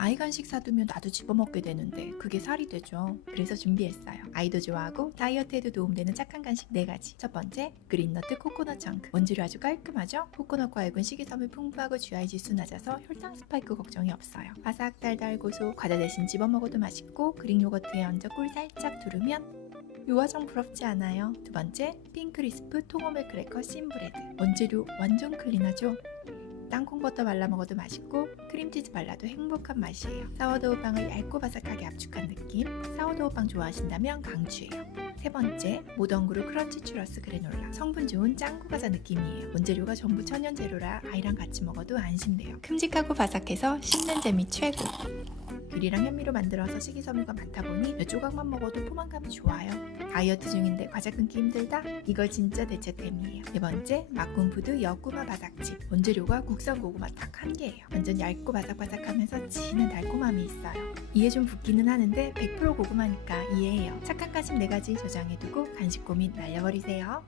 아이 간식 사두면 나도 집어먹게 되는데 그게 살이 되죠. 그래서 준비했어요. 아이도 좋아하고 다이어트에도 도움되는 착한 간식 4가지. 첫 번째, 그린너트 코코넛 청크. 원재료 아주 깔끔하죠? 코코넛과 액은 식이섬유 풍부하고 GI 지수 낮아서 혈당 스파이크 걱정이 없어요. 바삭 달달 고소 과자 대신 집어먹어도 맛있고 그릭 요거트에 얹어 꿀 살짝 두르면 요화정 부럽지 않아요? 두 번째, 핑크리스프 통오밀 크래커 씬브레드. 원재료 완전 클린하죠? 땅콩 버터 발라 먹어도 맛있고 크림치즈 발라도 행복한 맛이에요. 사워도우 빵을 얇고 바삭하게 압축한 느낌. 사워도우 빵 좋아하신다면 강추해요. 세 번째, 모던그루 크런치 추러스 그래놀라. 성분 좋은 짱구 과자 느낌이에요. 원재료가 전부 천연 재료라 아이랑 같이 먹어도 안심돼요. 큼직하고 바삭해서 씹는 재미 최고. 귤이랑 현미로 만들어서 식이섬유가 많다 보니 몇 조각만 먹어도 포만감이 좋아요. 다이어트 중인데 과자 끊기 힘들다? 이거 진짜 대체템이에요. 네 번째, 막군푸드 여구마 바삭칩. 원재료가 국산 고구마 딱 한 개예요. 완전 얇고 바삭바삭하면서 진한 달콤함이 있어요. 이해 좀 붓기는 하는데 100% 고구마니까 이해해요. 착한 간식 4가지 저장해두고 간식 고민 날려버리세요.